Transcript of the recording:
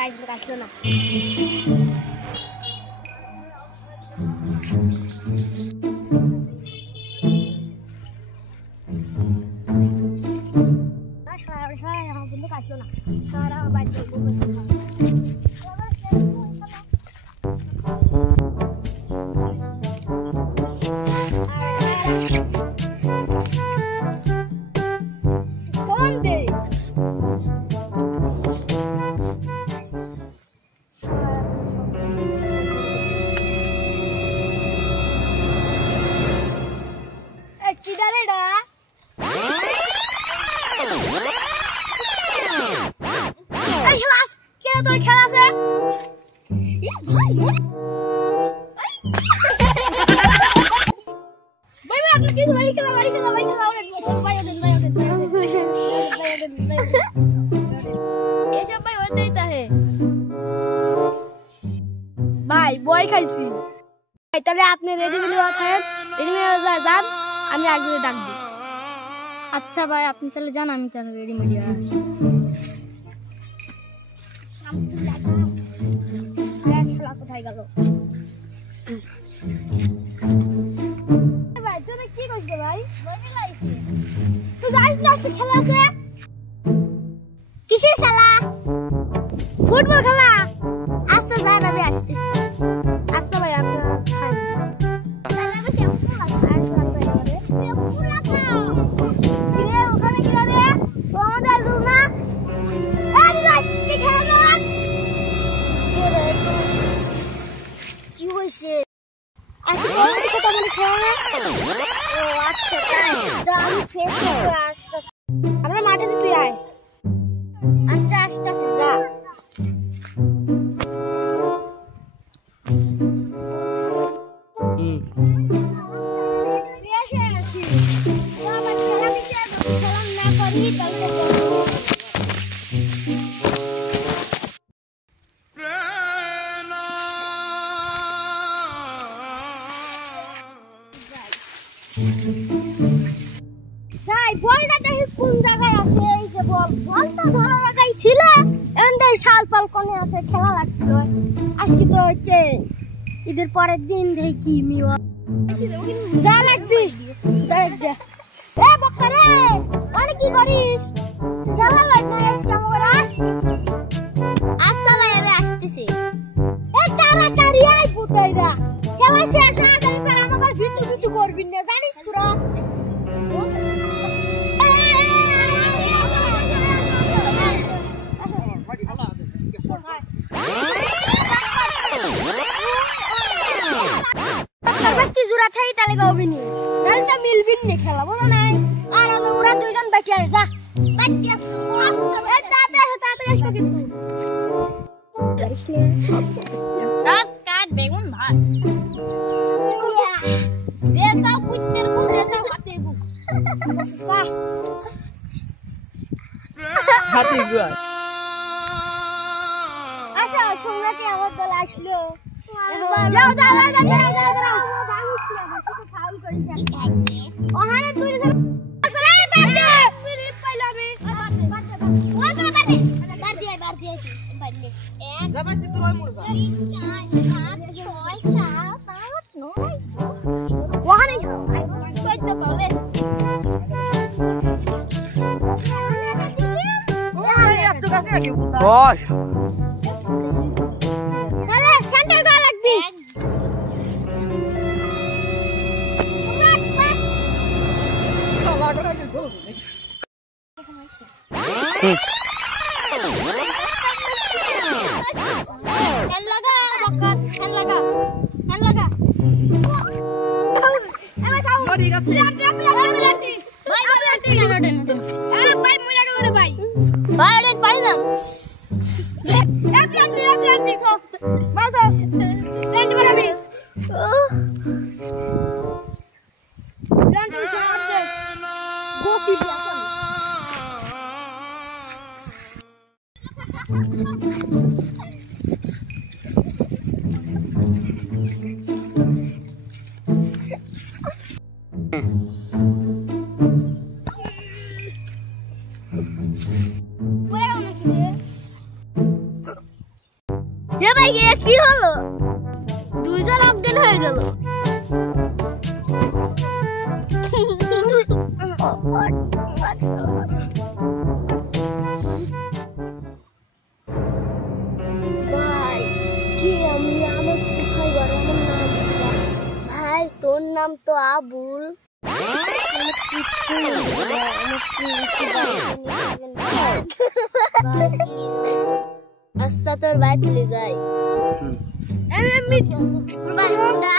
আসলো না। এখন কিন্তু আসলো না, সারা বাড়িতে কোন দে খেলা আছে ভাই বই খাইছি। তাহলে আপনি রেডি খায়েন, রেডি যান, আমি আগে ডাকবো। আচ্ছা ভাই আপনি তাহলে যান, আমি তাহলে রেডি মিডিয়া আসি। কোথায় গেল ভাই? তুমি কি করছো ভাই? খেলা আছে। কিসের খেলা? ফুটবল খেলা। আচ্ছা যান, আমি আসতেছি। আচ্ছা ভাই আপনি খান। কি হয়েছে? আমরা মাঠে তুই আয়। আচ্ছা আসতেছি, যা। যাই বলটা দেখি কোন জায়গায় আছে। এই যে বলটা ভালো জায়গায় ছিল, এন্ডাই সাল পাল কোনে আছে, খেলা লাগছিল। আজকে তো হচ্ছে ঈদের পরের দিন, দেখি কি মিওয়া যা লাগবি। এ বক্কা রে, আরে কি করিস? খেলা লাগবে না কেমন করে? আচ্ছা ভাই আমি আসতেছি। এ তাড়াতাড়ি আয় পুতাইরা, খেলা শেষ হয়ে গেলে পর আমাকে ভিতু ভিতু করবি না, জানিস তোরা? খেলা বলো নাই আর ওরা দুইজন বাকি আছে। যা বেগুন ভাত দে দাও, কুত্তের গু দে দাও, হাতের গু। হাতের গু। আচ্ছা সম্রাটি আমার দল আসলো। যাও যাও যাও যাও যাও যাও। ফাউল করিস না। ওখানে তুই সেন্টার করা লাগবি। হ্যান্ড লাগা বক্কা, হ্যান্ড লাগা, হ্যান্ড লাগা। মরি গেছে। ভাই আরে ভাই মরে গেল রে ভাই। ভাই ওটা পারি না। এক লাঠি খো বাজো রেন্ট বানাবি। রেন্ট সমাজে গোপি দিয়াছেন। কি হলো? দুইজন অজ্ঞান হয়ে গেল। ভাই কি আমি আমার কোথায় গেল? আমার নাম ভাই, তোর নাম তো আবুল। আচ্ছা তোর বাড়ি চলে যাই। তোর বাড়ি কোনটা?